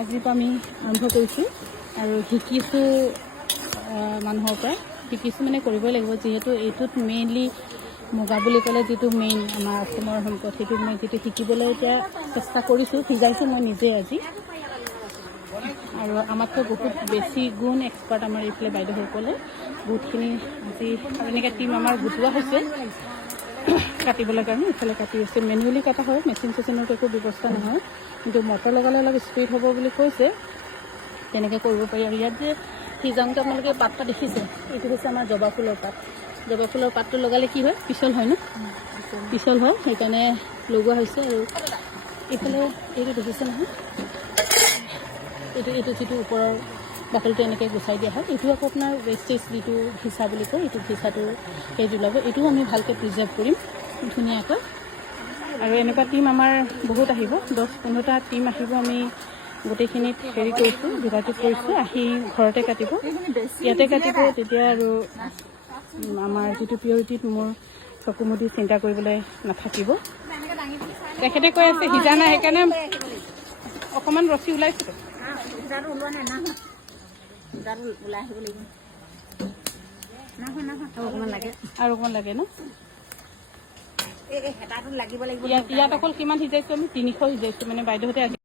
আজিৰ পৰা আমি আৰম্ভ কৰিছোঁ আৰু শিকিছোঁ মানুহৰ পৰা শিকিছোঁ মানে কৰিবই লাগিব, যিহেতু এইটোত মেইনলি মুগা বুলি ক'লে যিটো মেইন আমাৰ অসমৰ সম্পদ, সেইটো মই যিটো শিকিবলৈ এতিয়া চেষ্টা কৰিছোঁ, সিজাইছোঁ মই নিজে আজি। আৰু আমাতকৈ বহুত বেছি গুণ এক্সপাৰ্ট আমাৰ এইফালে বাইদেউসকলে বহুতখিনি আজি এনেকৈ টিম আমাৰ গোটোৱা হৈছে কাটিবলৈ কাৰণে। ইফালে কাটি আছে, মেনুৱেলি কটা হয়, মেচিন চেচিনতো একো ব্যৱস্থা নহয়, কিন্তু মটৰ লগালে অলপ স্পীড হ'ব বুলি কৈছে, তেনেকৈ কৰিব পাৰি। আৰু ইয়াত যে সিজাওঁতে আপোনালোকে পাতটা দেখিছে, এইটো হৈছে আমাৰ জবা ফুলৰ পাত। জবা ফুলৰ পাতটো লগালে কি হয়, পিছল হয় ন, পিছল হয়, সেইকাৰণে লগোৱা হৈছে। আৰু এইফালে এইটো দেখিছে নহয়, এইটো যিটো ওপৰৰ বাকলিটো এনেকৈ গুচাই দিয়া হয়, এইটো আকৌ আপোনাৰ ৱেষ্টেজ যিটো ঘিচা বুলি কয়, এইটো ঘিচাটো সেইটো ওলাব, এইটোও আমি ভালকৈ প্ৰিজাৰ্ভ কৰিম ধুনীয়াকৈ। আৰু এনেকুৱা টিম আমাৰ বহুত আহিব, 10-15টা টিম আহিব। আমি গোটেইখিনিত হেৰি কৰিছোঁ, যোগাযোগ কৰিছোঁ, আহি ঘৰতে কাটিব, ইয়াতে কাটিব। তেতিয়া আৰু আমাৰ যিটো পিয়ৰিটিত মোৰ চকুমুদি চিন্তা কৰিবলৈ নাথাকিব। তেখেতে কৈ আছে সিজা নাই, সেইকাৰণে অকণমান ৰছী ওলাইছোঁ। সূতাটো ওলোৱা নাই না, সূতাটো ওলাই আহিব লাগিব। আৰু অকণমান লাগে ন, এই হেতাটো লাগিব লাগিব। ইয়াত অকল কিমান সিজাইছোঁ আমি, 300 সিজাইছোঁ, মানে বাইদেউহঁতে আজি